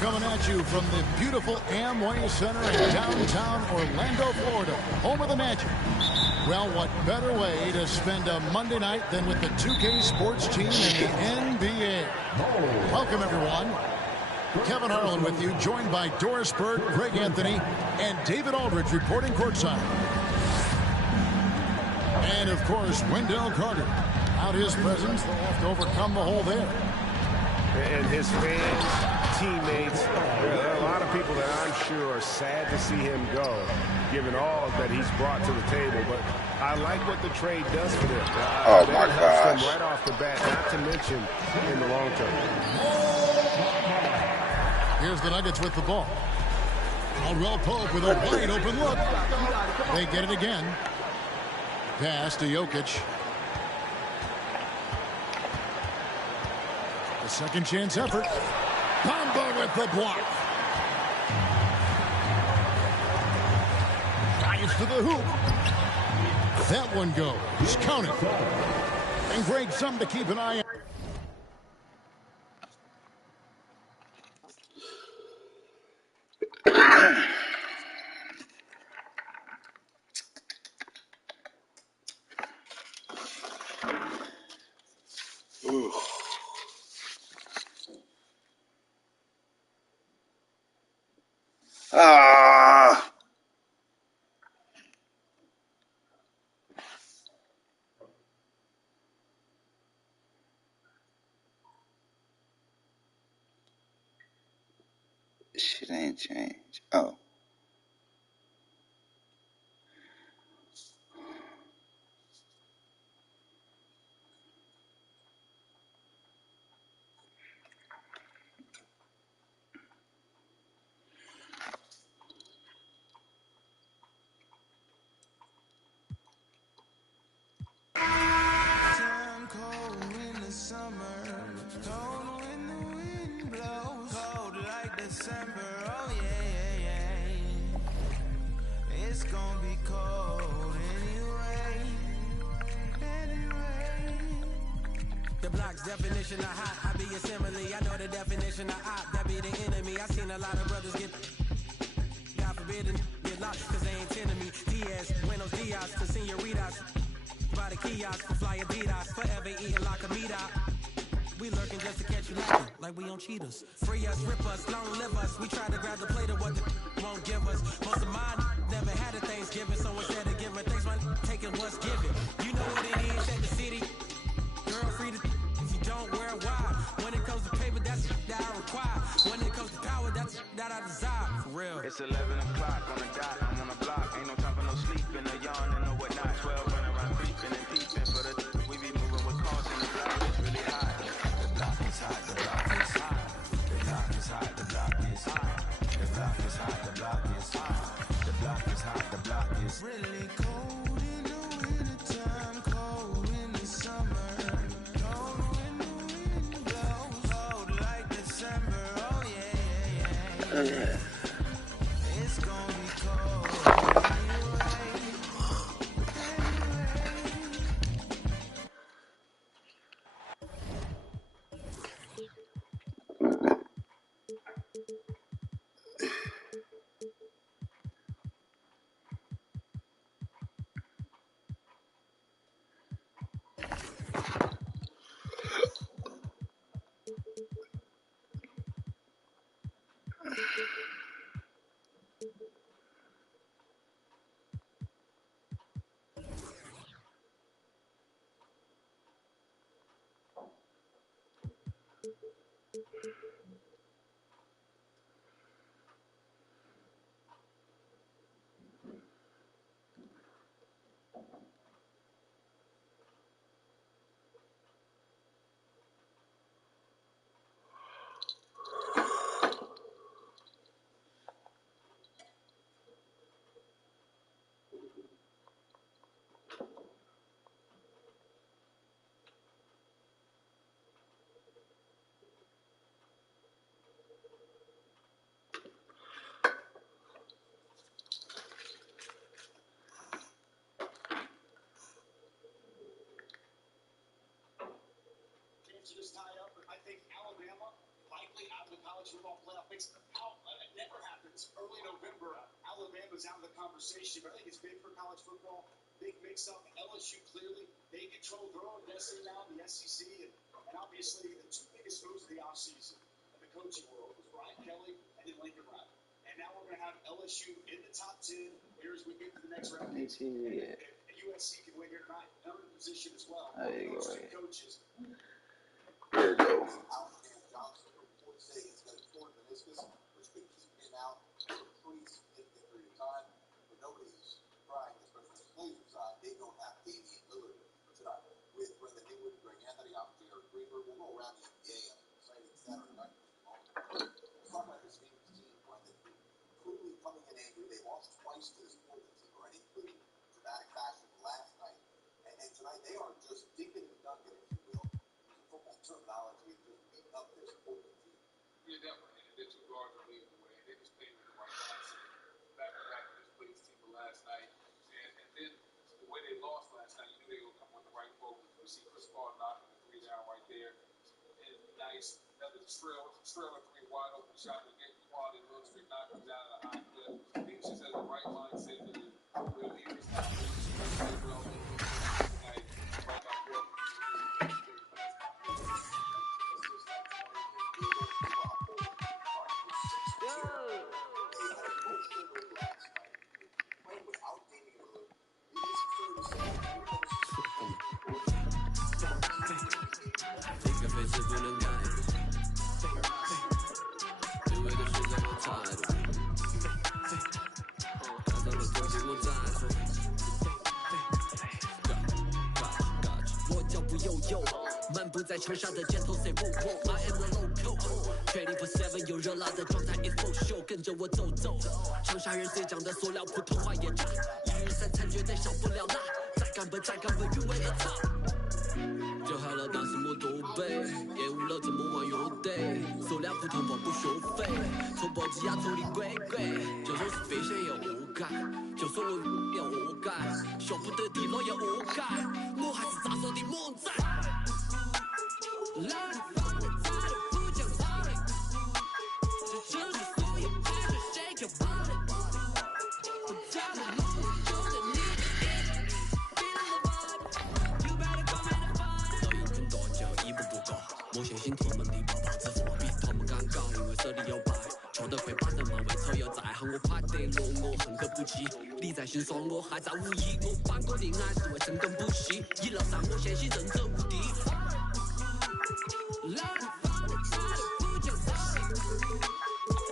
Coming at you from the beautiful Amway Center in downtown Orlando, Florida, home of the Magic. Well, what better way to spend a Monday night than with the 2K Sports team in the NBA? Welcome, everyone. Kevin Harlan with you, joined by Doris Burke, Greg Anthony, and David Aldridge reporting courtside. And, of course, Wendell Carter. Out his presence, they'll have to overcome the hole there. And his fans, teammates, there are a lot of people that I'm sure are sad to see him go, given all that he's brought to the table. But I like what the trade does for them. Oh, my That gosh. helps them right off the bat, not to mention in the long term. Here's the Nuggets with the ball. Caldwell Pope with a wide open look. They get it again. Pass to Jokic. A second chance effort. Bamba with the block. Drives to the hoop. That one goes. Count it. And great, something to keep an eye on. Ah. Shit ain't changed. Oh. It's gonna be cold anyway. The block's definition of hot. I be a simile. I know the definition of op. That be the enemy. I seen a lot of brothers get God forbidden, get locked, cause they ain't tending me. Diaz, Buenos Dias, to senoritas. By the kiosk, fly Adidas. Forever eating like a meat out. We lurking just to catch you lacking, like we on cheaters. Free us, rip us, long live us. We try to grab the plate of what the won't give us. Most of mine never had a Thanksgiving, so instead of giving thanks, man, taking what's given. You know what it is at the city. Girl, free to if you don't wear wide. When it comes to paper, that's that I require. When it comes to power, that's that I desire. For real. It's 11 o'clock on the dot. I'm on the block. Ain't no time for no sleeping, no yawn and no whatnot. 12 running around creeping and peeping for the we be moving with caution. The block is really hot. The block is hot. The block is hot. The block is hot. The block is hot. The block is hot. The block is hot. The block is hot. The block is Really cold in the wintertime, cold in the summer. Cold when the wind blows, cold like December. Oh yeah. It's gonna be cold anyway. Is tied up, but I think Alabama likely out of the college football playoff It's it never happens. Early November, Alabama's out of the conversation, but I think it's big for college football. Big mix-up. LSU clearly, they control their own destiny now in the SEC, and obviously the two biggest moves of the offseason in the coaching world was Brian Kelly and then Lincoln Riley. And now we're going to have LSU in the top 10 here as we get to the next round. And USC can win here tonight. Another position as well. There you go. Those two coaches. There you go. Alexander Johnson reports say he's got a torn meniscus, which could keep him out for a pretty significant period of time. But nobody's crying, especially on the Blazers side. They don't have Damian Lillard tonight. With Brendan Inwood, Greg Anthony, Jared Greenberg, we'll go around the NBA on an exciting Saturday night. Let's talk about this Phoenix team, Brendan, clearly coming in angry. They lost twice to this Portland team already, including dramatic fashion last night. And tonight they are just digging and dunking, if you will. Football terminology, just beating up this Portland team. Yeah, definitely. And their two guards are leading the way. They just played with the right mindset. Back to back with this Blazers team from last night. And then the way they lost last night, you knew they were going to come with the right focus. You see Chris Paul knocking the three down right there. And nice, another trailer three wide open shot to get quality looks. They knock him down at a high clip. He just has the right mindset. Their leaders now play well. Tonight, right by Portland.漫步在长沙的街头 ，say wow wow，I am the local。24/7有热辣的状态 ，it's for show，跟着我走走。长沙人最讲的塑料，普通话也炸。1日3餐绝对少不了辣，再干本韵味的烫。就好了，当时我多背，业务了怎么玩乐队？塑料普通话不收费，从报机呀从里鬼鬼，就算是飞线也恶改，就算我也恶改，晓不得地牢也恶改，我还是炸手的猛仔。来放的在的不讲 sorry， 这城市所有爱着 shake your body， 我在的路就在你的意 ，feeling the vibe，you better come and find。到一群大将一步步高，我相信他们的泡泡之后比他们敢搞，因为手里有牌，球得快把人马尾草要再喊我快得落，我恨刻不起。你在心酸，我还在无意，我办过的爱是为深耕不息，1楼3我相信人者无敌。来放的在的不讲 sorry，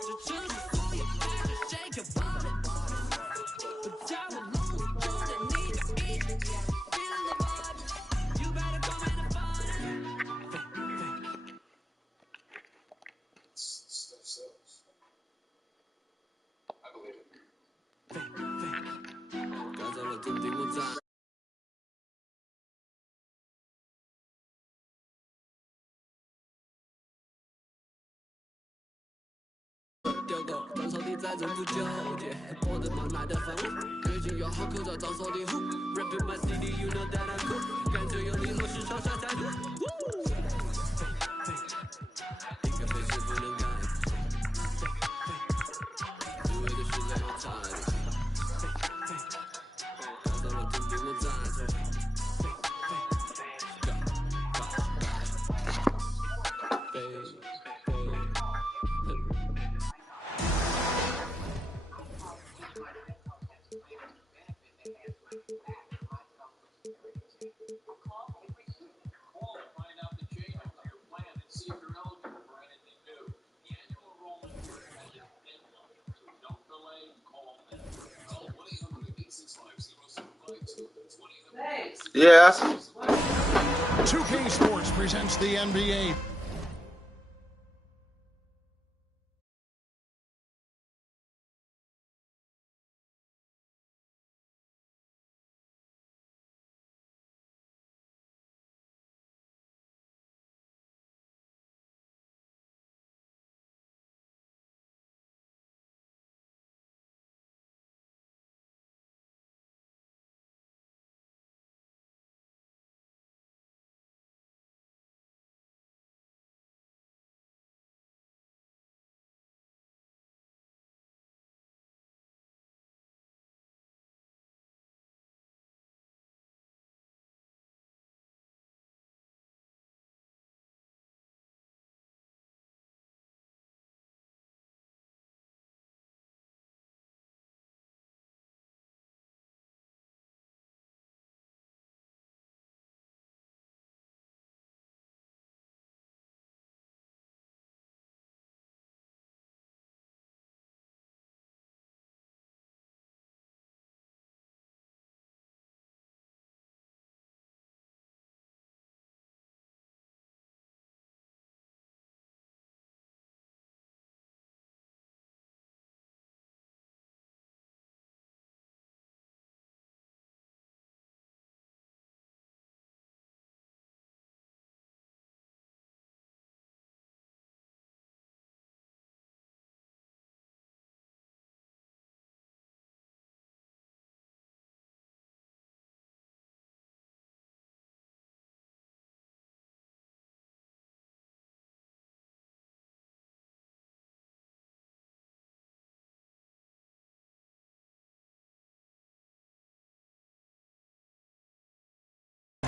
这城市所有爱着 shake your body， 我在我路就在你的意 ，feeling the vibe，you better come and find。Stuff sells. I believe it. 改造了真的我在。掉高，长草地在政府纠结，我的妈来的饭碗，最近要好口罩长草地虎 ，Rapping my city you know that I cool， 感觉有力落实长沙态度。一个飞是不能改，对的是在有态度，改造了真的我在做。Yes. 2K Sports presents the NBA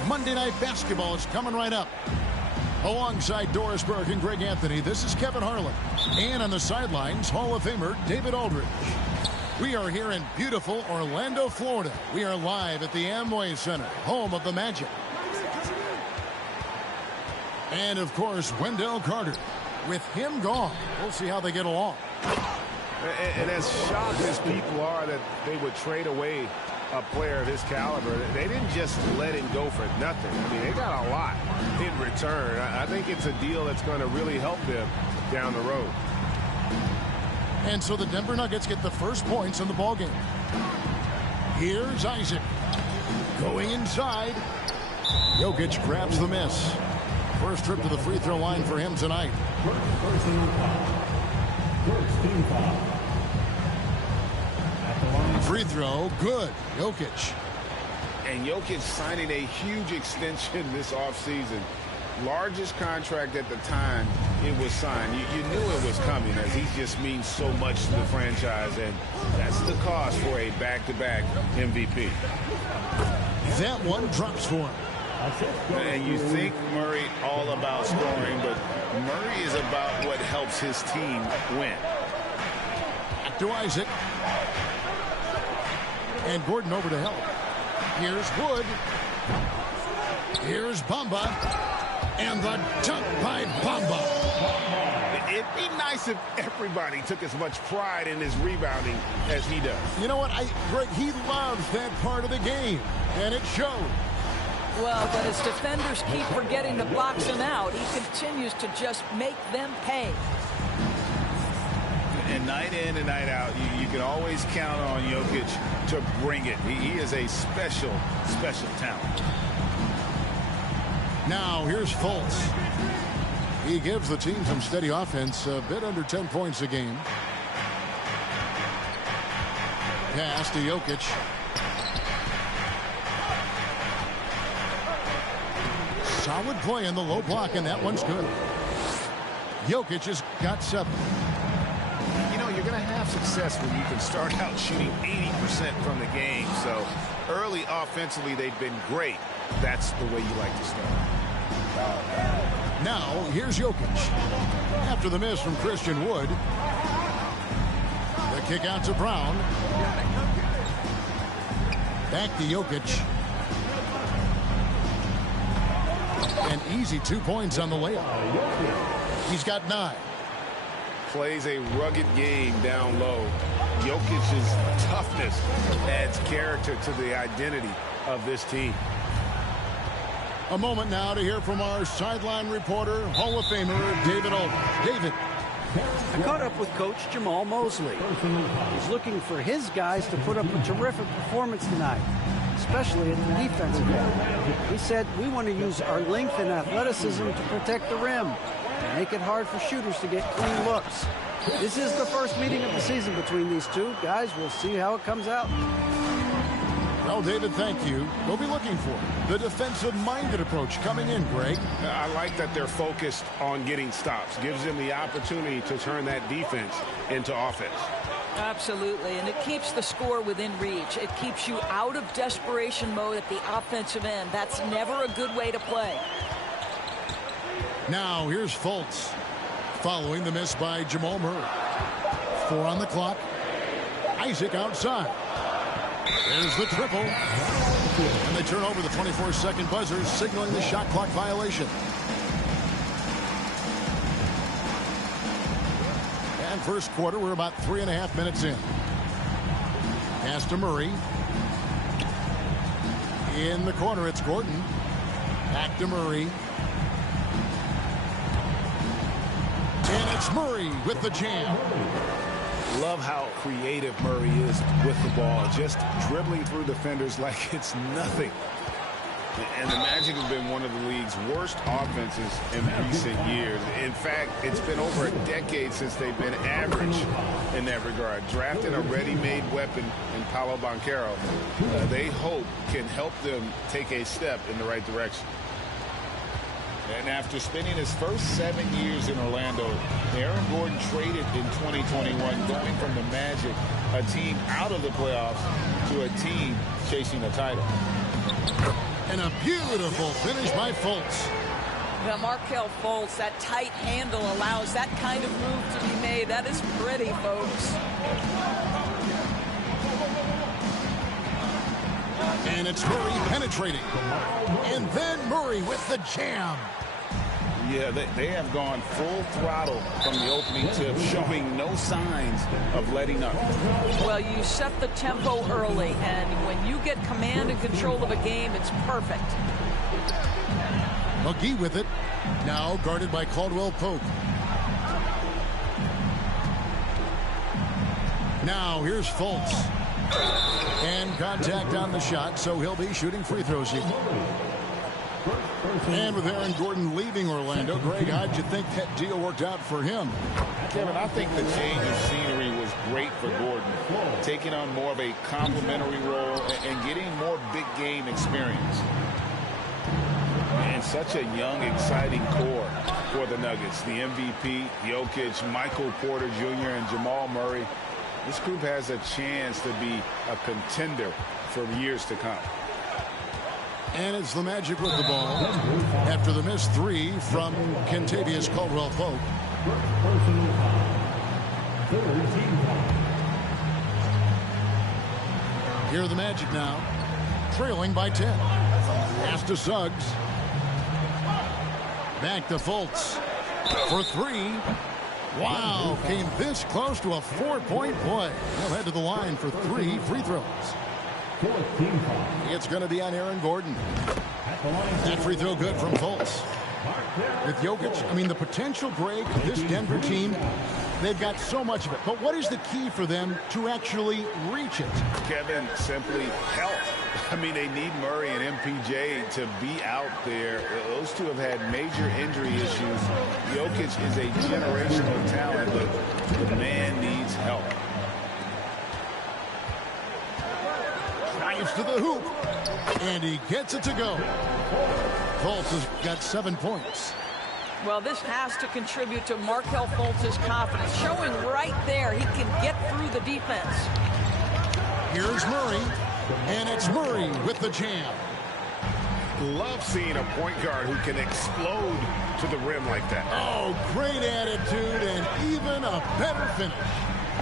Monday Night Basketball is coming right up. Alongside Doris Burke and Greg Anthony, this is Kevin Harlan. And on the sidelines, Hall of Famer David Aldridge. We are here in beautiful Orlando, Florida. We are live at the Amway Center, home of the Magic. And, of course, Wendell Carter. With him gone, we'll see how they get along. And as shocked as people are that they would trade away a player of his caliber, they didn't just let him go for nothing. I mean, they got a lot in return. I think it's a deal that's going to really help them down the road. And so the Denver Nuggets get the first points in the ballgame. Here's Isaac. Going inside. Jokic grabs the miss. First trip to the free throw line for him tonight. Free throw, good. Jokic. And Jokic signing a huge extension this offseason. Largest contract at the time it was signed. You knew it was coming, as he just means so much to the franchise, and that's the cost for a back-to-back MVP. That one drops for him. And you think Murray all about scoring, but Murray is about what helps his team win. Back to Isaac. And Gordon over to help. Here's Wood. Here's Bamba. And the dunk by Bamba. It'd be nice if everybody took as much pride in his rebounding as he does. You know what? Greg, he loves that part of the game, and it shows. Well, but as defenders keep forgetting to box him out, he continues to just make them pay. And night in and night out, you can always count on Jokic to bring it. He is a special, special talent. Now, here's Fultz. He gives the team some steady offense, a bit under 10 points a game. Pass to Jokic. Solid play in the low block, and that one's good. Jokic has got 7. You know, you're going to have success when you can start out shooting 80% from the game. So early offensively, they've been great. That's the way you like to start. Now, here's Jokic. After the miss from Christian Wood. The kick out to Brown. Back to Jokic. An easy 2 points on the layup. He's got 9. Plays a rugged game down low. Jokic's toughness adds character to the identity of this team. A moment now to hear from our sideline reporter, Hall of Famer David Aldridge. David. I caught up with Coach Jamal Mosley. He's looking for his guys to put up a terrific performance tonight, especially at the defensive end. He said, we want to use our length and athleticism to protect the rim and make it hard for shooters to get clean looks. This is the first meeting of the season between these two guys. We'll see how it comes out. Well, David, thank you. We'll be looking for the defensive-minded approach coming in, Greg. I like that they're focused on getting stops. Gives them the opportunity to turn that defense into offense. Absolutely, and it keeps the score within reach. It keeps you out of desperation mode at the offensive end. That's never a good way to play. Now, here's Fultz. Following the miss by Jamal Murray. 4 on the clock. Isaac outside. There's the triple. And they turn over the 24-second buzzer, signaling the shot clock violation. And first quarter, we're about 3.5 minutes in. Pass to Murray. In the corner, it's Gordon. Back to Murray. And it's Murray with the jam. Love how creative Murray is with the ball, just dribbling through defenders like it's nothing. And the Magic have been one of the league's worst offenses in recent years. In fact, it's been over a decade since they've been average in that regard. Drafting a ready-made weapon in Paolo Banchero, they hope can help them take a step in the right direction. And after spending his first 7 years in Orlando, Aaron Gordon traded in 2021, going from the Magic, a team out of the playoffs, to a team chasing a title. And a beautiful finish by Fultz. Now, Markelle Fultz, that tight handle allows that kind of move to be made. That is pretty, folks. And it's Murray penetrating. And then Murray with the jam. Yeah, they have gone full throttle from the opening tip, showing no signs of letting up. Well, you set the tempo early, and when you get command and control of a game, it's perfect. McGee with it. Now guarded by Caldwell Pope. Now here's Fultz. And contact on the shot, so he'll be shooting free throws here. And with Aaron Gordon leaving Orlando, Greg, how'd you think that deal worked out for him? Kevin, I think the change of scenery was great for Gordon, taking on more of a complimentary role and getting more big game experience. And such a young, exciting core for the Nuggets. The MVP, Jokic, Michael Porter Jr., and Jamal Murray. This group has a chance to be a contender for years to come. And it's the Magic with the ball after the missed three from Kentavious Caldwell-Pope. Here are the Magic now, trailing by 10. Pass to Suggs. Back to Fultz for three. Wow, came this close to a 4-point play. He'll head to the line for 3 free throws. It's going to be on Aaron Gordon. That free throw good from Fultz. With Jokic, I mean, the potential, Greg, of this Denver team, they've got so much of it. But what is the key for them to actually reach it? Kevin, simply health. I mean, they need Murray and MPJ to be out there. Those two have had major injury issues. Jokic is a generational talent, but the man needs help. Drives to the hoop, and he gets it to go. Fultz has got 7 points. Well, this has to contribute to Markelle Fultz's confidence, showing right there he can get through the defense. Here's Murray, and it's Murray with the jam. Love seeing a point guard who can explode to the rim like that. Oh, great attitude and even a better finish.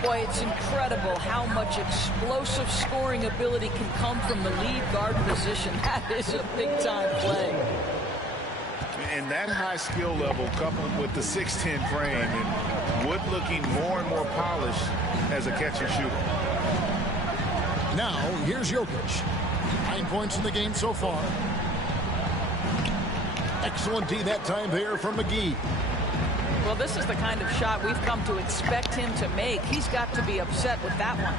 Boy, it's incredible how much explosive scoring ability can come from the lead guard position. That is a big-time play. And that high skill level coupled with the 6'10 frame and Wood looking more and more polished as a catch and shooter. Now, here's Jokic. 9 points in the game so far. Excellent D that time there from McGee. Well, this is the kind of shot we've come to expect him to make. He's got to be upset with that one.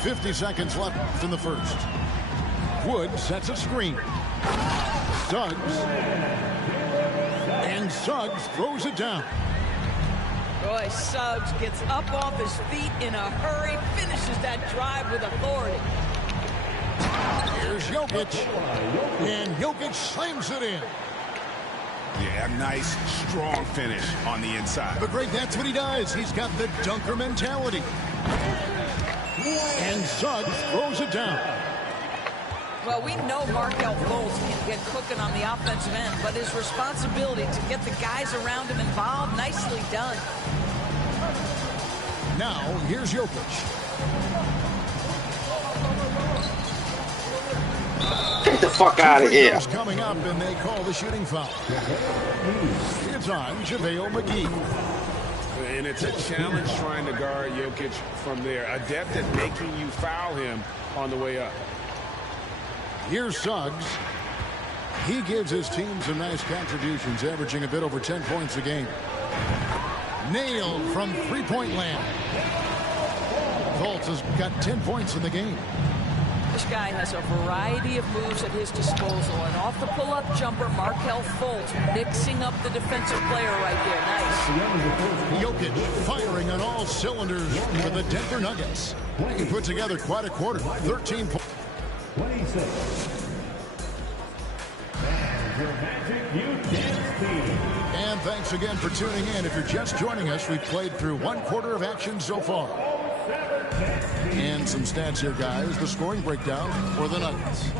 .50 seconds left in the first. Wood sets a screen. Suggs. And Suggs throws it down. Boy, Suggs gets up off his feet in a hurry, finishes that drive with authority. Here's Jokic. And Jokic slams it in. Yeah, a nice, strong finish on the inside. But Greg, that's what he does. He's got the dunker mentality. And Suggs throws it down. Well, we know Markelle Fultz can get cooking on the offensive end, but his responsibility to get the guys around him involved, nicely done. Now, here's Jokic. Get the fuck out of here. Coming up, and they call the shooting foul. It's on JaVale McGee. And it's a challenge trying to guard Jokic from there. Adept at making you foul him on the way up. Here's Suggs. He gives his team some nice contributions, averaging a bit over 10 points a game. Nailed from three-point land. Fultz has got 10 points in the game. This guy has a variety of moves at his disposal. And off the pull-up jumper, Markelle Fultz mixing up the defensive player right there. Nice. Jokic firing on all cylinders for the Denver Nuggets. He put together quite a quarter. 13 points. 26. And thanks again for tuning in. If you're just joining us, we've played through one quarter of action so far. And some stats here, guys. The scoring breakdown for the Nuggets.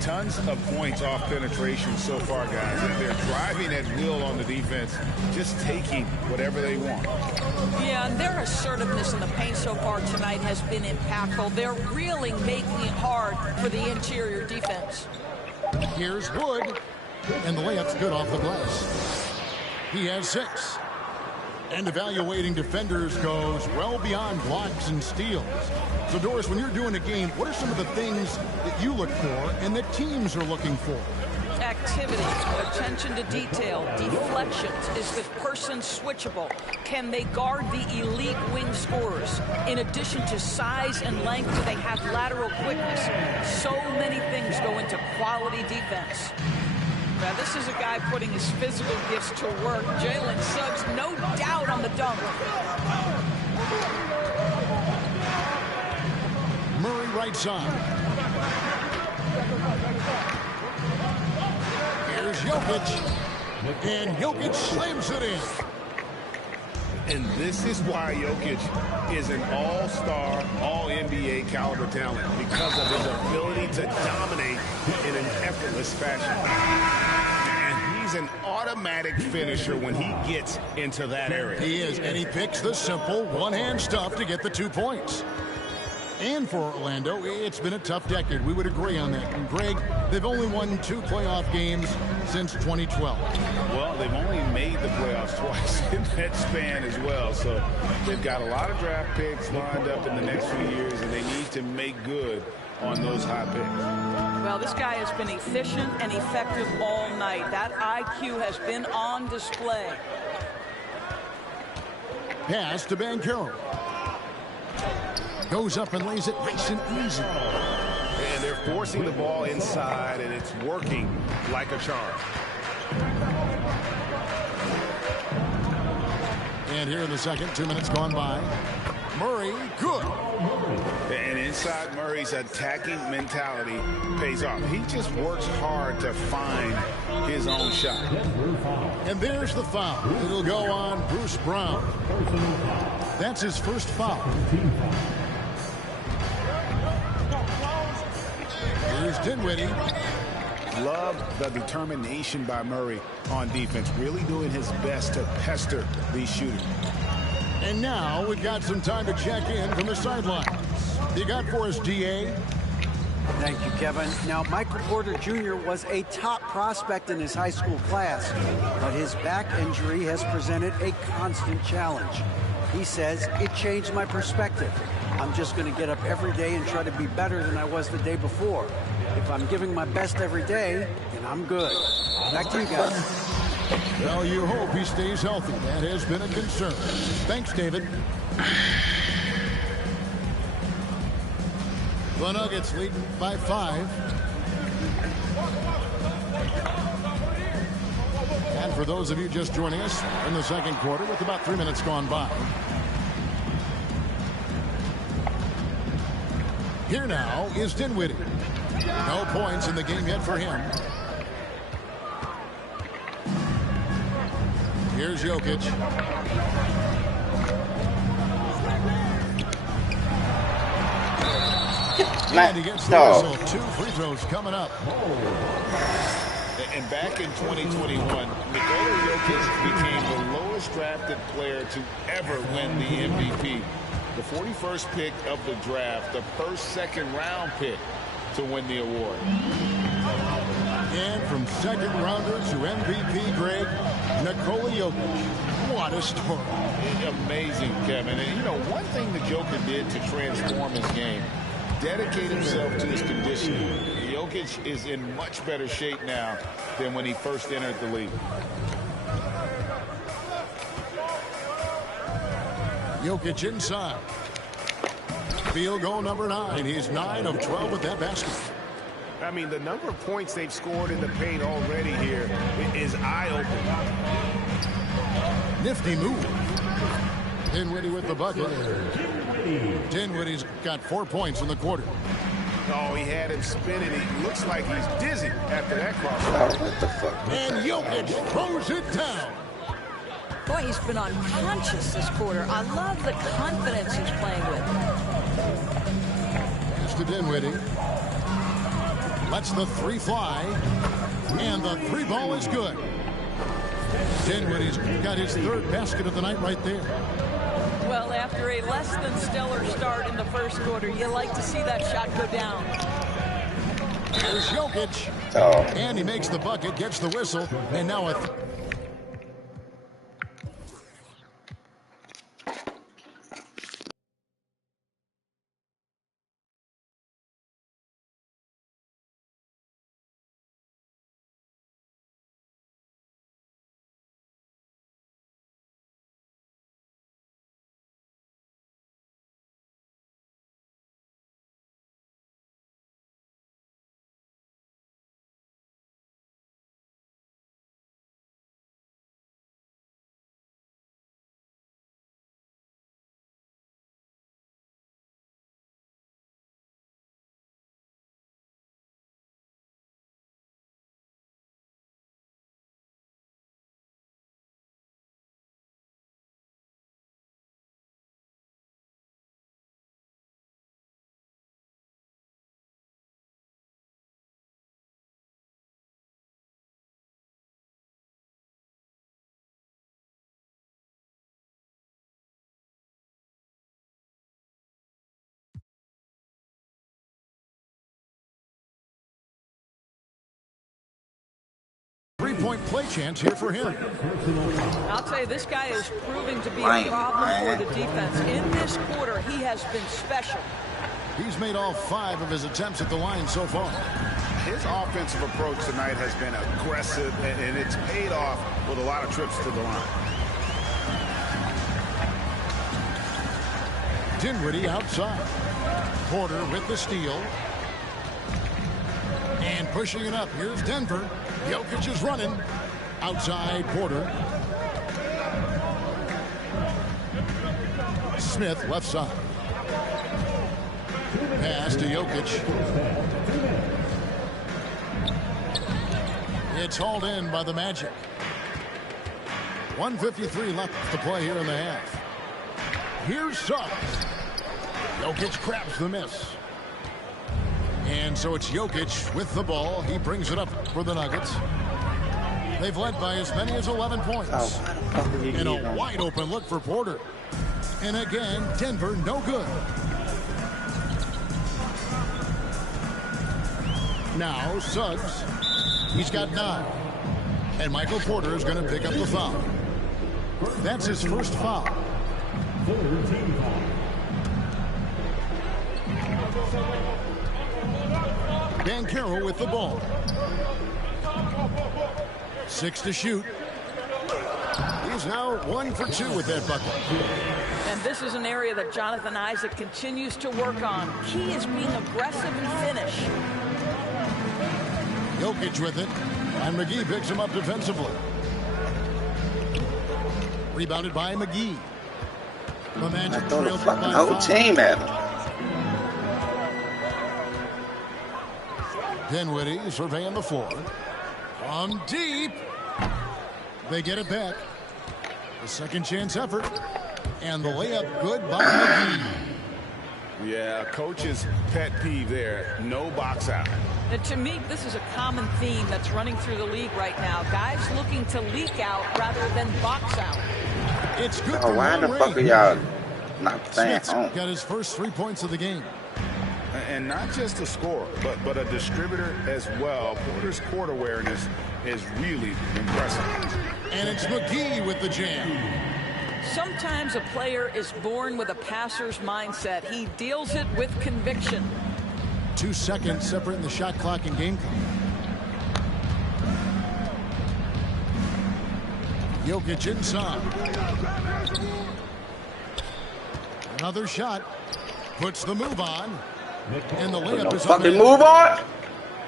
Tons of points off penetration so far, guys. And they're driving at will on the defense, just taking whatever they want. Yeah, and their assertiveness in the paint so far tonight has been impactful. They're really making it hard for the interior defense. Here's Wood, and the layup's good off the glass. He has 6. And evaluating defenders goes well beyond blocks and steals. So, Doris, when you're doing a game, what are some of the things that you look for and that teams are looking for? Activity, attention to detail, deflections. Is this person switchable? Can they guard the elite wing scorers? In addition to size and length, do they have lateral quickness? So many things go into quality defense. Now, this is a guy putting his physical gifts to work. Jalen Suggs, no doubt on the dunk. Murray right side. Here's Jokic. And Jokic slams it in. And this is why Jokic is an all-star, all-NBA caliber talent, because of his ability to dominate in an effortless fashion. And he's an automatic finisher when he gets into that area. He is, and he picks the simple one-hand stuff to get the 2 points. And for Orlando, it's been a tough decade. We would agree on that. And Greg, they've only won 2 playoff games since 2012. Well, they've only made the playoffs twice in that span as well. So they've got a lot of draft picks lined up in the next few years, and they need to make good on those high picks. Well, this guy has been efficient and effective all night. That IQ has been on display. Pass to Banchero. Goes up and lays it nice and easy. And they're forcing the ball inside, and it's working like a charm. And here in the second, 2 minutes gone by. Murray, good. And inside Murray's attacking mentality pays off. He just works hard to find his own shot. And there's the foul. It'll go on Bruce Brown. That's his first foul. Here's Dinwiddie. Love the determination by Murray on defense, really doing his best to pester these shooters. And now we've got some time to check in from the sidelines. You got for us, DA? Thank you, Kevin. Now, Michael Porter Jr. was a top prospect in his high school class, but his back injury has presented a constant challenge. He says, it changed my perspective. I'm just going to get up every day and try to be better than I was the day before. If I'm giving my best every day, then I'm good. Back to you guys. Well, you hope he stays healthy. That has been a concern. Thanks, David. The Nuggets lead by 5. And for those of you just joining us in the second quarter with about 3 minutes gone by. Here now is Dinwiddie. No points in the game yet for him. Here's Jokic. And he gets the whistle. 2 free throws coming up. And back in 2021, Nikola Jokic became the lowest drafted player to ever win the MVP. The 41st pick of the draft, the first second-round pick to win the award. And from second rounder to MVP, Greg, Nikola Jokic. What a story. Amazing, Kevin. And, you know, one thing that Jokic did to transform his game, dedicate himself to his conditioning. Jokic is in much better shape now than when he first entered the league. Jokic inside. Field goal number 9. He's 9 of 12 with that basket. I mean, the number of points they've scored in the paint already here is eye-opening. Nifty move. Dinwiddie with the bucket. Dinwiddie's got 4 points in the quarter. Oh, he had him spinning. He looks like he's dizzy after that cross. What the fuck? And Jokic throws it down. Boy, he's been unconscious this quarter. I love the confidence he's playing with. Mr. Dinwiddie lets the three fly, and the three ball is good. Dinwiddie's got his third basket of the night right there. Well, after a less than stellar start in the first quarter, you like to see that shot go down. There's Jokic, and he makes the bucket, gets the whistle, and now a 3-point play chance here for him. I'll tell you, this guy is proving to be a problem for the defense. In this quarter, he has been special. He's made all 5 of his attempts at the line so far. His offensive approach tonight has been aggressive, and it's paid off with a lot of trips to the line. Dinwiddie outside. Porter with the steal. And pushing it up. Here's Denver. Jokic is running. Outside Porter. Smith left side. Pass to Jokic. It's hauled in by the Magic. 1:53 left to play here in the half. Here's Suggs. Jokic grabs the miss. And so it's Jokic with the ball. He brings it up for the Nuggets. They've led by as many as 11 points. And a wide open look for Porter. And again, Denver no good. Now Suggs. He's got 9. And Michael Porter is going to pick up the foul. That's his first foul. Banchero with the ball. 6 to shoot. He's now 1 for 2 with that bucket. And this is an area that Jonathan Isaac continues to work on. Key is being aggressive and finish. Jokic with it. And McGee picks him up defensively. Rebounded by McGee. The Magic throw the trailed fucking by whole 5. team at him. Dinwiddie surveying the floor. From deep. They get it back. The second chance effort. And the layup good by McGee. Yeah, coach's pet peeve there. No box out. And to me, this is a common theme that's running through the league right now. Guys looking to leak out rather than box out. It's good Oh, for why the long fuck are range. y'all not staying Smith's home? got his first 3 points of the game. And not just a scorer, but a distributor as well. Porter's court awareness is really impressive. And it's McGee with the jam. Sometimes a player is born with a passer's mindset. He deals it with conviction. 2 seconds separating the shot clock and game clock. Jokic inside. Another shot. Puts the move on. And the layup is up. Fucking move on.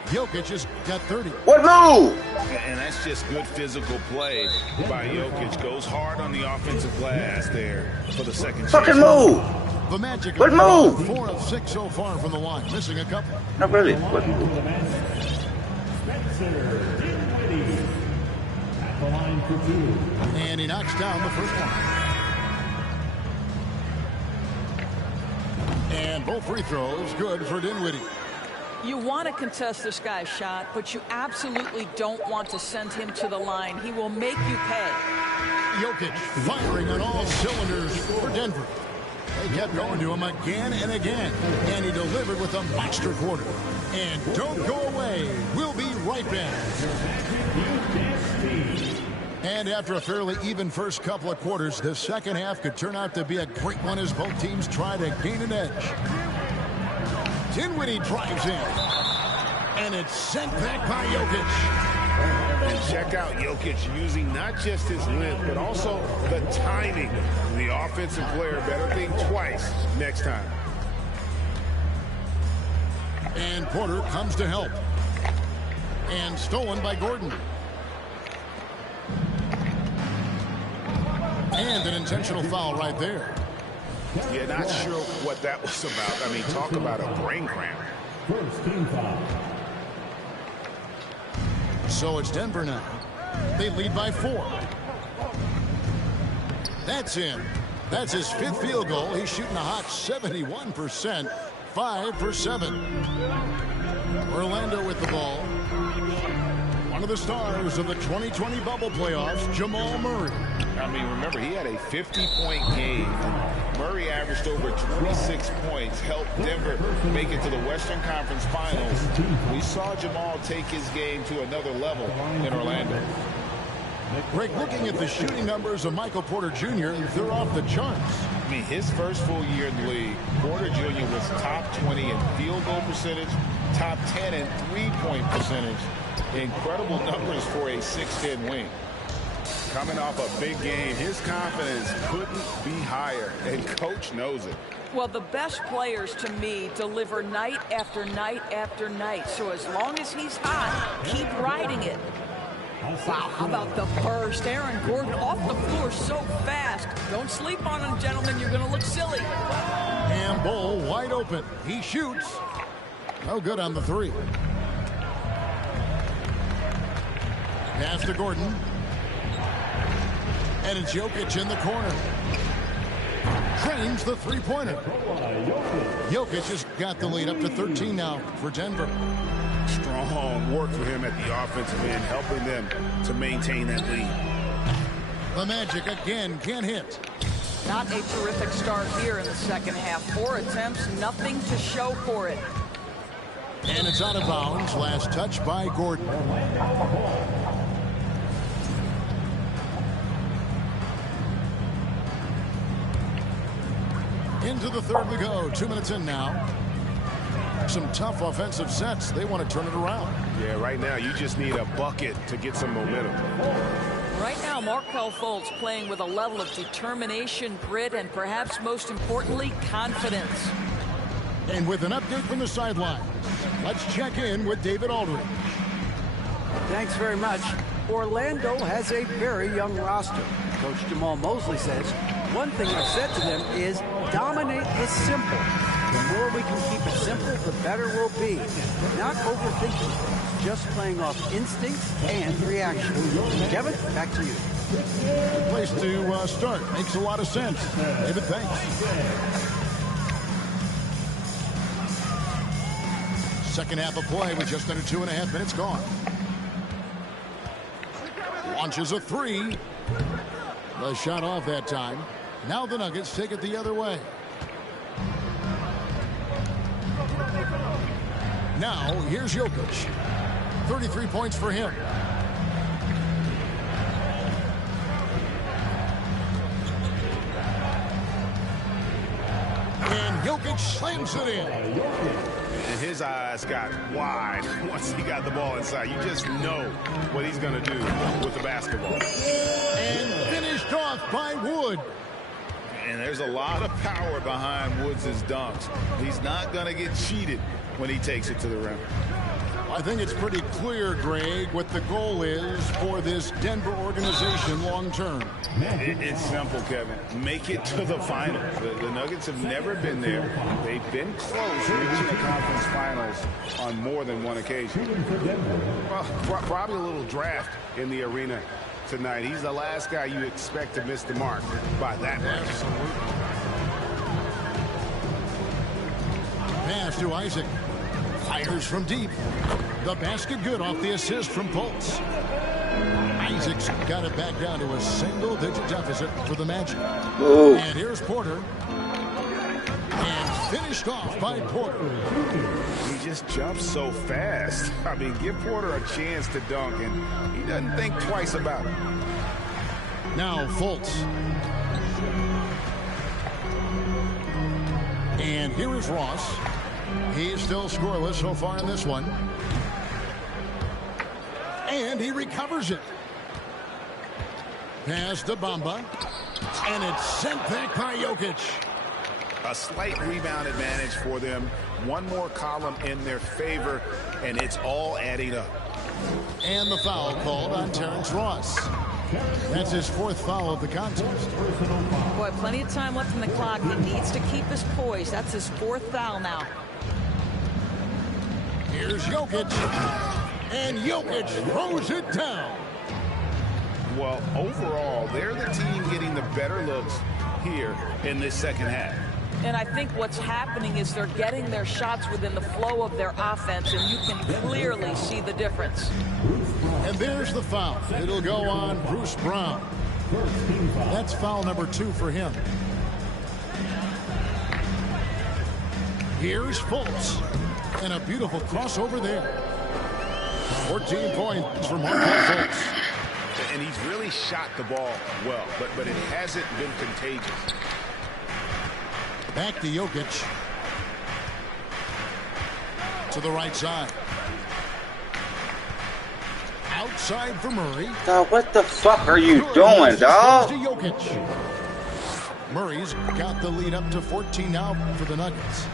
Jokic has got 30. What move? And that's just good physical play by Jokic. Goes hard on the offensive glass there for the second Fucking chance. move. The Magic What are move? 4 of 6 so far from the line. Missing a couple. No, really. What move? Spencer Dinwiddie at the line And he knocks down the first one. And both free throws good for Dinwiddie. You want to contest this guy's shot, but you absolutely don't want to send him to the line. He will make you pay. Jokic firing on all cylinders for Denver. They kept going to him again and again, and he delivered with a monster quarter. And don't go away. We'll be right back. And after a fairly even first couple of quarters, the second half could turn out to be a great one as both teams try to gain an edge. Dinwiddie drives in, and it's sent back by Jokic. And check out Jokic using not just his length, but also the timing. The offensive player better think twice next time. And Porter comes to help. And stolen by Gordon. And an intentional foul right there. Yeah, not sure what that was about. I mean, talk about a brain cramp. First team foul. So it's Denver now. They lead by 4. That's in. That's his 5th field goal. He's shooting a hot 71%. 5 for 7. Orlando with the ball. One of the stars of the 2020 bubble playoffs, Jamal Murray. I mean, remember, he had a 50-point game. Murray averaged over 26 points, helped Denver make it to the Western Conference Finals. We saw Jamal take his game to another level in Orlando. Greg, looking at the shooting numbers of Michael Porter Jr., they're off the charts. I mean, his first full year in the league, Porter Jr. was top 20 in field goal percentage, top 10 in three-point percentage. Incredible numbers for a 6'10" wing. Coming off a big game, his confidence couldn't be higher, and coach knows it. Well, the best players to me deliver night after night after night. So as long as he's hot, keep riding it. Wow, how about the burst? Aaron Gordon off the floor so fast. Don't sleep on him, gentlemen. You're going to look silly. And Bull wide open. He shoots. No good on the 3. Pass to Gordon. And it's Jokic in the corner. Trains the three-pointer. Jokic has got the lead up to 13 now for Denver. Strong work for him at the offensive end, helping them to maintain that lead. The Magic again can't hit. Not a terrific start here in the second half. 4 attempts, nothing to show for it. And it's out of bounds. Last touch by Gordon. Into the third we go. 2 minutes in now. Some tough offensive sets. They want to turn it around. Yeah, right now you just need a bucket to get some momentum. Right now, Markelle Fultz playing with a level of determination, grit, and perhaps most importantly, confidence. And with an update from the sideline, let's check in with David Aldridge. Thanks very much. Orlando has a very young roster. Coach Jamal Mosley says, one thing I've said to them is dominate the simple. The more we can keep it simple, the better we'll be. Not overthinking, just playing off instincts and reaction. Kevin, back to you. Good place to start. Makes a lot of sense. David, thanks. Second half of play with just under 2.5 minutes gone. Launches a 3. The shot off that time. Now the Nuggets take it the other way. Now here's Jokic. 33 points for him. And Jokic slams it in. And his eyes got wide once he got the ball inside. You just know what he's going to do with the basketball. And finished off by Wood. And there's a lot of power behind Woods' dunks. He's not going to get cheated when he takes it to the rim. I think it's pretty clear, Greg, what the goal is for this Denver organization long term. It's simple, Kevin. Make it to the finals. The Nuggets have never been there. They've been close reaching the conference finals on more than one occasion. Well, probably a little draft in the arena tonight. He's the last guy you expect to miss the mark by that much. Pass to Isaac. Fires from deep. The basket good off the assist from Fultz. Isaac's got it back down to a single-digit deficit for the Magic. Ooh. And here's Porter. And finished off by Porter. He just jumps so fast. I mean, give Porter a chance to dunk, and he doesn't think twice about it. Now Fultz. And here is Ross. He's still scoreless so far in this one. And he recovers it. Pass to Bamba. And it's sent back by Jokic. A slight rebound advantage for them. One more column in their favor, and it's all adding up. And the foul called on Terrence Ross. That's his fourth foul of the contest. Boy, plenty of time left in the clock. He needs to keep his poise. That's his fourth foul now. Here's Jokic. And Jokic throws it down. Well, overall, they're the team getting the better looks here in this second half. And I think what's happening is they're getting their shots within the flow of their offense, and you can clearly see the difference. And there's the foul. It'll go on Bruce Brown. That's foul number 2 for him. Here's Fultz. And a beautiful crossover there. 14 points from Markelle Fultz. And he's really shot the ball well, but it hasn't been contagious. Back to Jokic. To the right side. Outside for Murray. Dog, what the fuck are you doing, dog? To Jokic. Murray's got the lead up to 14 now for the Nuggets.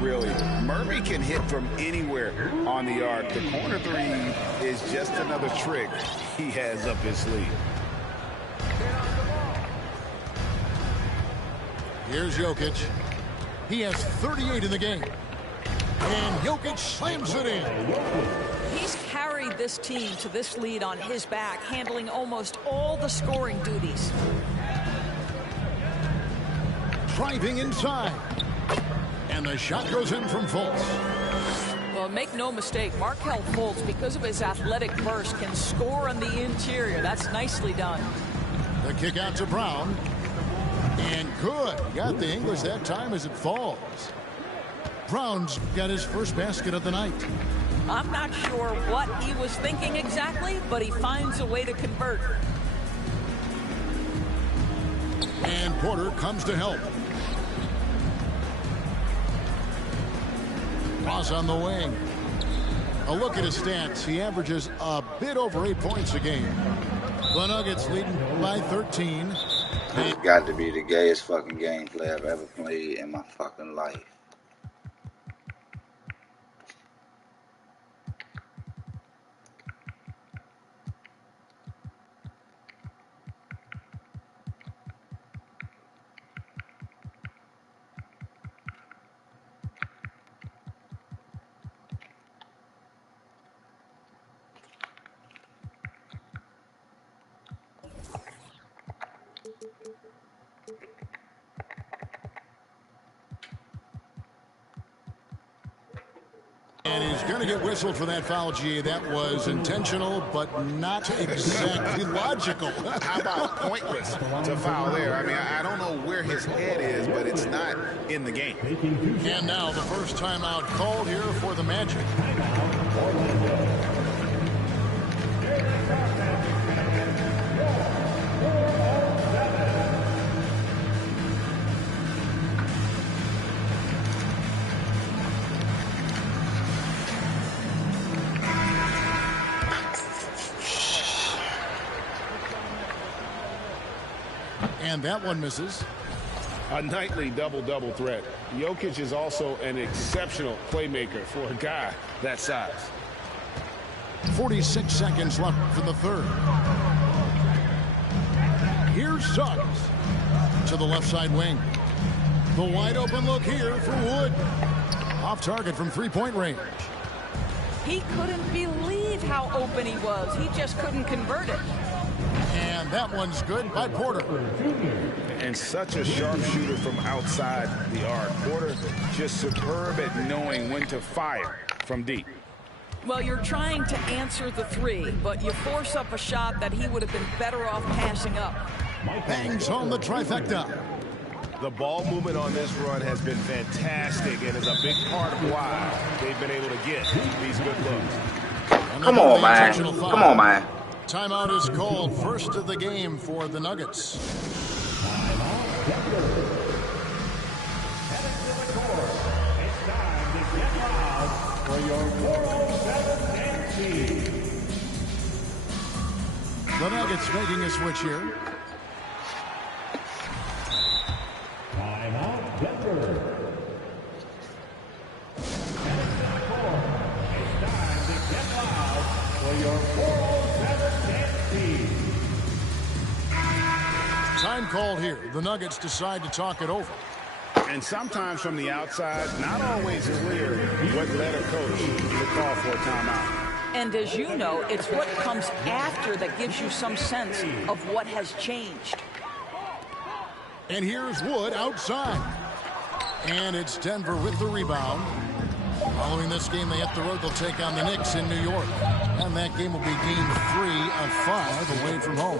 Really, Murray can hit from anywhere on the arc. The corner three is just another trick he has up his sleeve. Here's Jokic. He has 38 in the game. And Jokic slams it in. He's carried this team to this lead on his back, handling almost all the scoring duties. Driving inside. And the shot goes in from Fultz. Well, make no mistake, Markelle Fultz, because of his athletic burst, can score on the interior. That's nicely done. The kick out to Brown. And good. Got the English that time as it falls. Brown's got his first basket of the night. I'm not sure what he was thinking exactly, but he finds a way to convert. And Porter comes to help. Ross on the wing. A look at his stats. He averages a bit over 8 points a game. The Nuggets leading by 13. It's got to be the gayest fucking gameplay I've ever played in my fucking life. And he's going to get whistled for that foul, G. That was intentional, but not exactly logical. How about pointless to foul there? I mean, I don't know where his head is, but it's not in the game. And now the first timeout called here for the Magic. And that one misses. A nightly double-double threat. Jokic is also an exceptional playmaker for a guy that size. 46 seconds left for the third. Here's Suggs to the left side wing. The wide open look here for Wood. Off target from three-point range. He couldn't believe how how open he was. He just couldn't convert it. And that one's good by Porter. And such a sharpshooter from outside the arc. Porter just superb at knowing when to fire from deep. Well, you're trying to answer the three, but you force up a shot that he would have been better off passing up. Bangs home the trifecta. The ball movement on this run has been fantastic and is a big part of why they've been able to get these good looks. Come on, man. Come on, man. Timeout is called. First of the game for the Nuggets. The Nuggets making a switch here. Timeout, Denver. It's time to get loud for your 407 dance team. Time called here. The Nuggets decide to talk it over. And sometimes from the outside, not always clear what led a coach to call for a timeout. And as you know, it's what comes after that gives you some sense of what has changed. And here's Wood outside. And it's Denver with the rebound. Following this game, they hit the road. They'll take on the Knicks in New York. And that game will be game 3 of 5 away from home.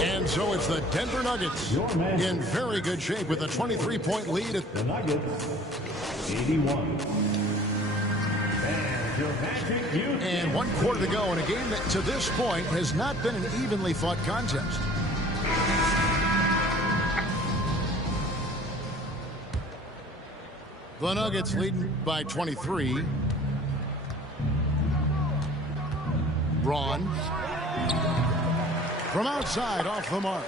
And so it's the Denver Nuggets in very good shape with a 23-point lead. The Nuggets, 81. And 1 quarter to go in a game that to this point has not been an evenly fought contest. The Nuggets leading by 23. Braun. From outside, off the mark.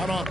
Out on.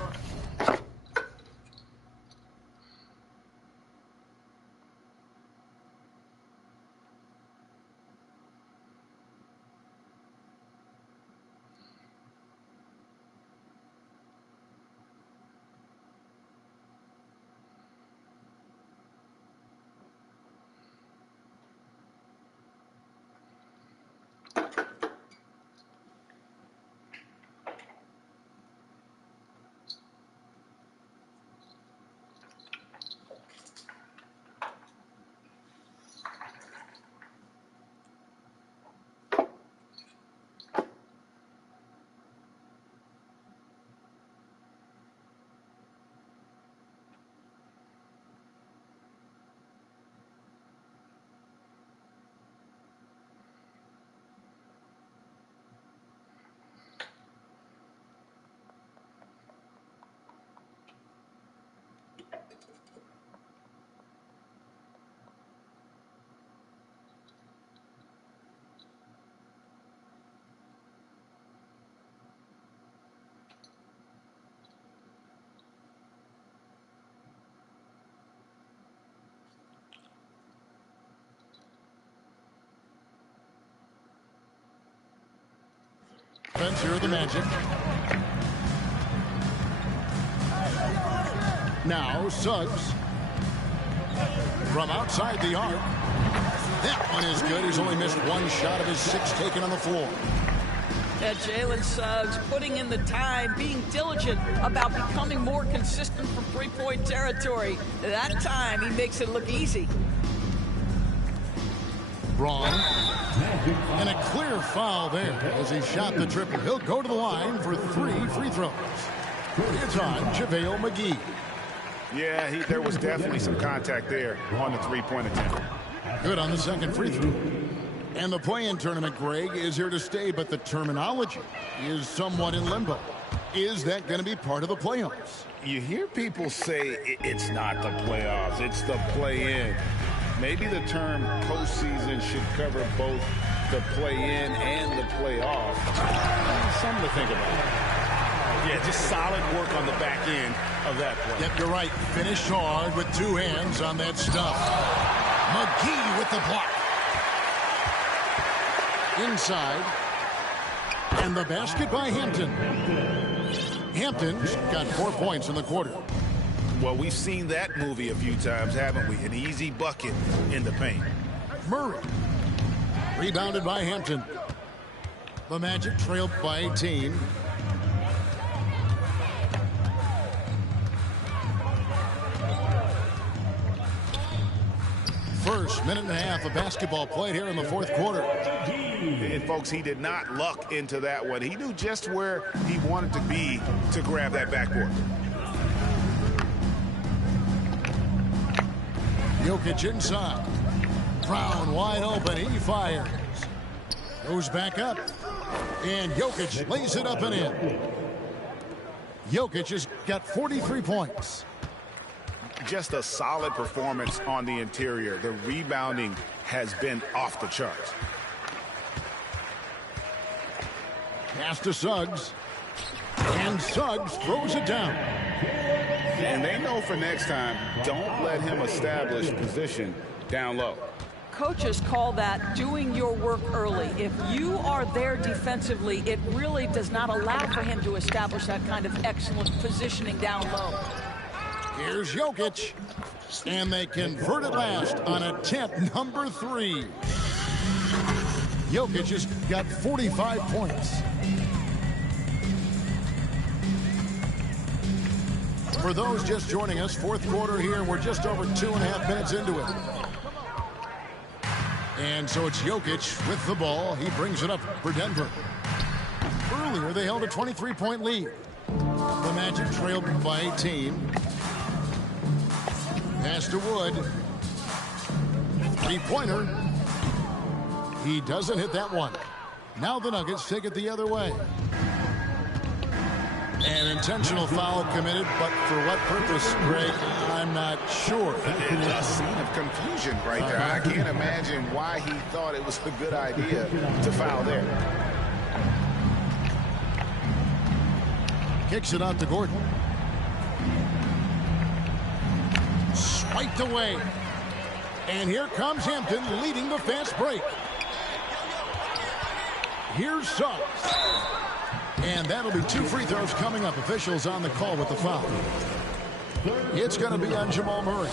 Here are the Magic. Now Suggs from outside the arc. That one is good. He's only missed 1 shot of his 6 taken on the floor. Jalen Suggs putting in the time, being diligent about becoming more consistent from three-point territory. That time he makes it look easy. Braun. And a clear foul there as he shot the triple. He'll go to the line for 3 free throws. It's on JaVale McGee. Yeah, there was definitely some contact there on the 3-point attempt. Good on the second free throw. And the play-in tournament, Greg, is here to stay, but the terminology is somewhat in limbo. Is that going to be part of the playoffs? You hear people say it's not the playoffs, it's the play-in. Maybe the term postseason should cover both the play-in and the playoff. Something to think about. Yeah, just solid work on the back end of that play. Yep, you're right. Finished hard with 2 hands on that stuff. McGee with the block. Inside. And the basket by Hampton. Hampton's got 4 points in the quarter. Well, we've seen that movie a few times, haven't we? An easy bucket in the paint. Murray. Rebounded by Hampton. The Magic trailed by 18. First minute and a half of basketball played here in the fourth quarter. And folks, he did not luck into that one. He knew just where he wanted to be to grab that backboard. Jokic inside. Brown wide open. He fires. Goes back up. And Jokic lays it up and in. Jokic has got 43 points. Just a solid performance on the interior. The rebounding has been off the charts. Pass to Suggs. And Suggs throws it down. And they know for next time, don't let him establish position down low. Coaches call that doing your work early. If you are there defensively, it really does not allow for him to establish that kind of excellent positioning down low. Here's Jokic. And they convert it last on attempt number 3. Jokic has got 45 points. For those just joining us, fourth quarter here. We're just over 2.5 minutes into it. And so it's Jokic with the ball. He brings it up for Denver. Earlier, they held a 23-point lead. The Magic trailed by 18. Pass to Wood. Three-pointer. He doesn't hit that one. Now the Nuggets take it the other way. An intentional foul committed, but for what purpose, Greg, I'm not sure. A scene of confusion right there. I can't imagine why he thought it was a good idea to foul there. Kicks it out to Gordon. Swiped away. And here comes Hampton leading the fast break. Here's Suggs. And that'll be 2 free throws coming up. Officials on the call with the foul. It's going to be on Jamal Murray.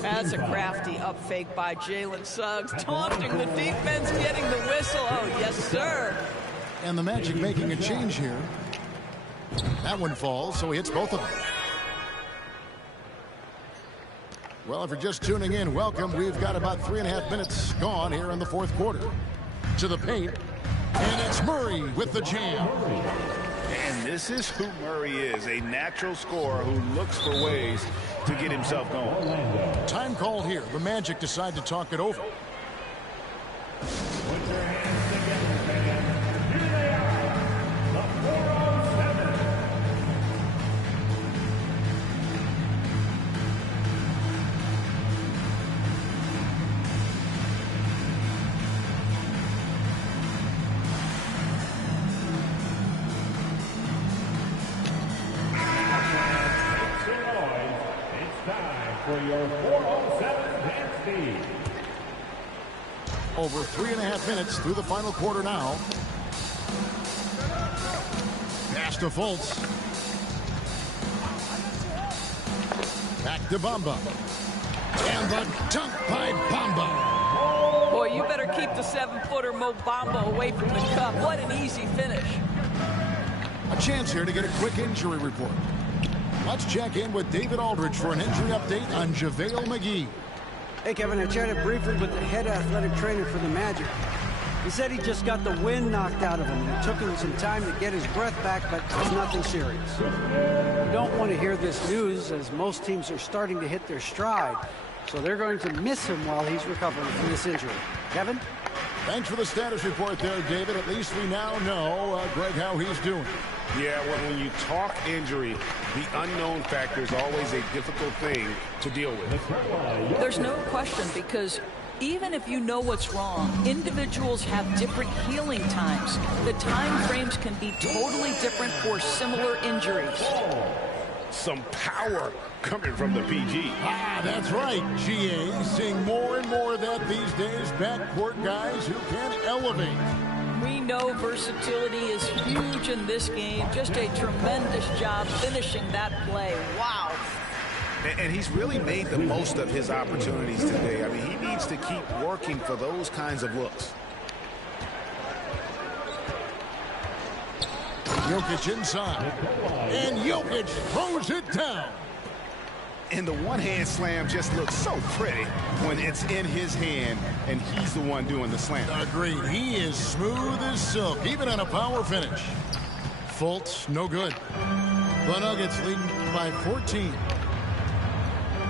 That's a crafty up fake by Jalen Suggs. Taunting the defense, getting the whistle. Oh, yes, sir. And the Magic making a change here. That one falls, so he hits both of them. Well, if you're just tuning in, welcome. We've got about 3.5 minutes gone here in the fourth quarter. To the paint. And it's Murray with the jam. And this is who Murray is, a natural scorer who looks for ways to get himself going. Time called here. The Magic decide to talk it over. Put your hands together, fans. Here they are, the 407. For your 407 dance feed. Over 3.5 minutes through the final quarter now. Pass to Fultz. Back to Bamba. And the dunk by Bamba. Boy, you better keep the 7-footer Mo Bamba away from the cup. What an easy finish. A chance here to get a quick injury report. Let's check in with David Aldridge for an injury update on JaVale McGee. Hey, Kevin, I chatted briefly with the head athletic trainer for the Magic. He said he just got the wind knocked out of him. It took him some time to get his breath back, but it's nothing serious. You don't want to hear this news, as most teams are starting to hit their stride. So they're going to miss him while he's recovering from this injury. Kevin? Thanks for the status report there, David. At least we now know, Greg, how he's doing. Yeah, well, when you talk injury, the unknown factor is always a difficult thing to deal with. There's no question, because even if you know what's wrong, individuals have different healing times. The time frames can be totally different for similar injuries. Some power coming from the PG. Ah, that's right, GA. Seeing more and more of that these days. Backcourt guys who can elevate. We know versatility is huge in this game. Just a tremendous job finishing that play. Wow. And he's really made the most of his opportunities today. I mean, he needs to keep working for those kinds of looks. Jokic inside. And Jokic throws it down. And the one-hand slam just looks so pretty when it's in his hand and he's the one doing the slam. Agreed. He is smooth as silk, even on a power finish. Fultz, no good. The Nuggets leading by 14.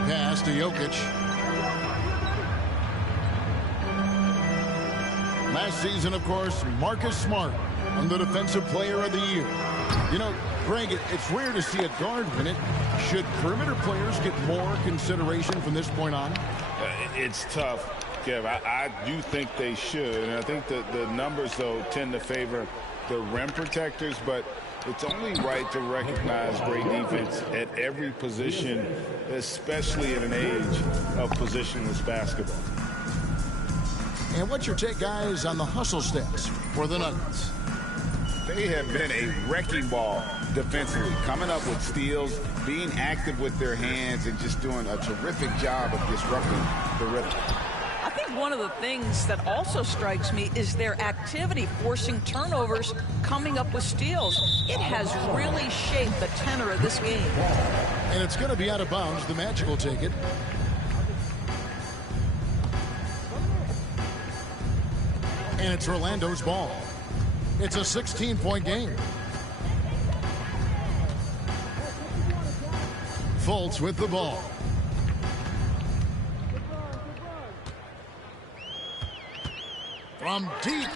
Pass to Jokic. Last season, of course, Marcus Smart won the Defensive Player of the Year. You know, Greg, it's rare to see a guard win it. Should perimeter players get more consideration from this point on? It's tough, Kev. I do think they should. And I think that the numbers, though, tend to favor the rim protectors. But it's only right to recognize great defense at every position, especially at an age of positionless basketball. And what's your take, guys, on the hustle stats for the Nuggets? They have been a wrecking ball defensively, coming up with steals, being active with their hands, and just doing a terrific job of disrupting the rhythm. I think one of the things that also strikes me is their activity, forcing turnovers, coming up with steals. It has really shaped the tenor of this game. And it's going to be out of bounds. The Magic will take it. And it's Orlando's ball. It's a 16-point game. Fultz with the ball. From deep